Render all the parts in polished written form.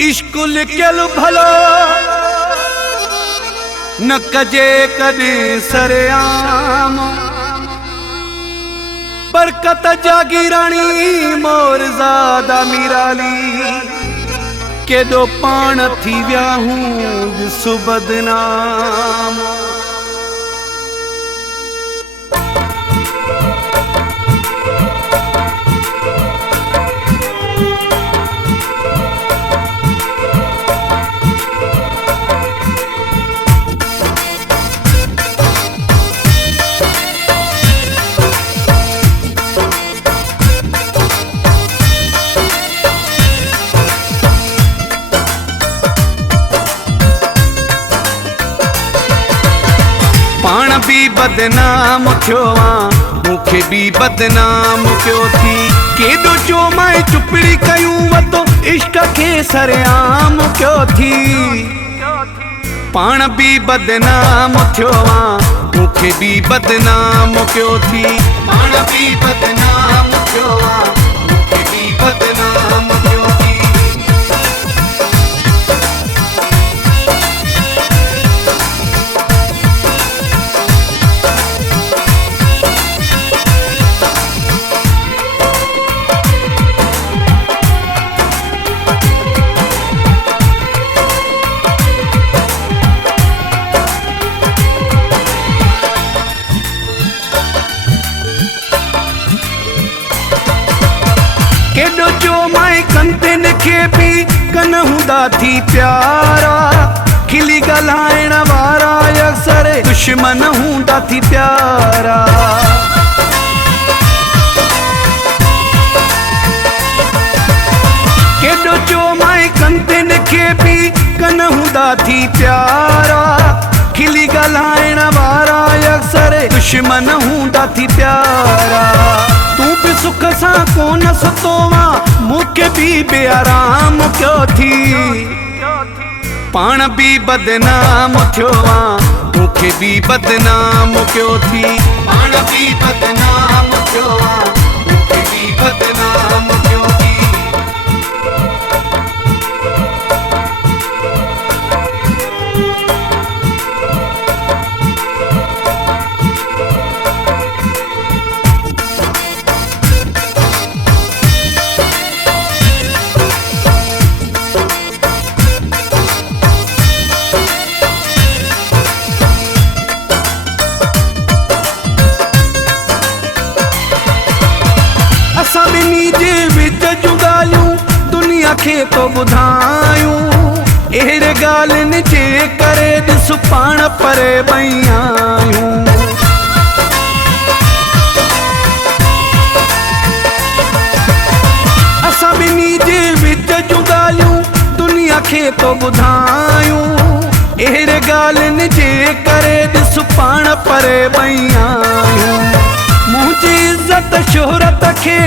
इश्क लिखियल भलो न कजे कॾहिं सरेआम। बरकत जागीराणी मोरज़ादा मीराली केॾो पाण थी विया हूं सुबदनाम। पाण भी बदनाम थियो मूंखे भी बदनाम पियो थी। केॾो चो मां चुपड़ी कयूं वतो इश्क खे सरेआम कयो थी। पाण भी बदनाम थियो मूंखे भी बदनाम कयो थी। पाण भी बदनाम थियो मूंखे भी बदनाम कयो थी। केॾो चो माए कंदन खे भी कन हूंदा थी प्यारा। खिली ॻाल्हाइण वारा अक्सर दुश्मन हूंदा थी प्यारा। केॾो चो माए कंदन खे भी कन हूंदा थी प्यारा। खिली ॻाल्हाइण वारा अक्सर दुश्मन हूंदा थी प्यारा। तू भी सुख सा कोन सुतो मूंखे भी बेआराम कयो थी। पाण भी बदनाम थियो मूंखे भी बदनाम कयो थी। पाण भी बदनाम थियो मूंखे भी बदनाम कयो थी। असां ॿिन्ही जे विच जूं ॻाल्हियूं दुनिया खे तो ॿुधायूं। अहिड़े ॻाल्हियुनि जे करे ॾिस पाण परे पई आहियूं। असां ॿिन्ही जे विच जूं ॻाल्हियूं दुनिया खे तो ॿुधायूं। अहिड़े ॻाल्हियुनि जे करे ॾिस पाण परे पई आहियूं। मुंहिंजी इज़त शोहरत खे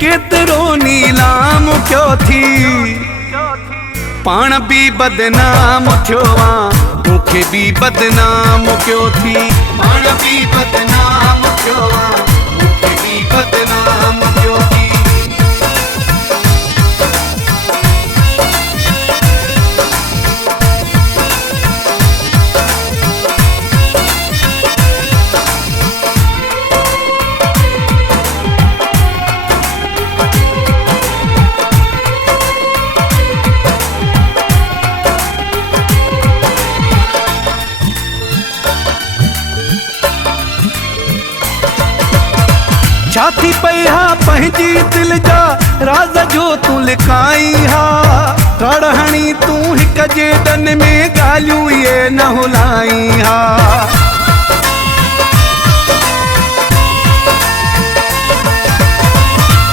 केतिरो नीलाम कयो थी। पाण भी बदनाम थियो मूंखे भी बदनाम कयो थी। पाण भी बदनाम थियो मूंखे भी बदनाम कयो थी। छा थी पई हा पंहिंजी दिल जा राज जो तूं लिकाई हा। कड़हणी तूं हिक जे दन में ॻाल्हियूं इहे न हुलाई हा।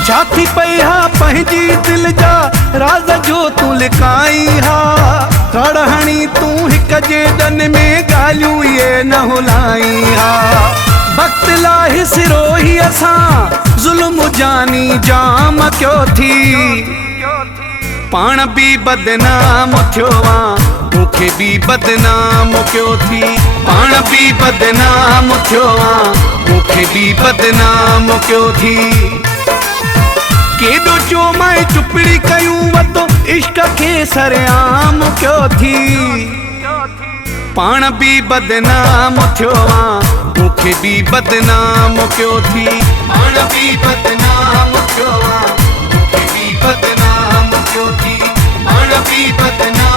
छा थी पई हा पंहिंजी दिल जा राज जो तूं लिकाई हा। कड़हणी तूं हिक जे दन में ॻाल्हियूं इहे न हुलाई हा। वक्त लाहि सिरो ही असां ज़ुल्म जानी जाम कयो थी। पाण भी बदनाम थियो मूंखे भी बदनाम कयो थी। पाण भी बदनाम थियो मूंखे भी बदनाम कयो थी। केॾो चो माए चुपड़ी कयूं वतो इश्क खे सरेआम कयो थी पाण भी बदनाम थियो मूंखे भी बदनाम कयो थी पाण भी बदनाम थियो मूंखे भी बदनाम कयो थी पाण भी बदनाम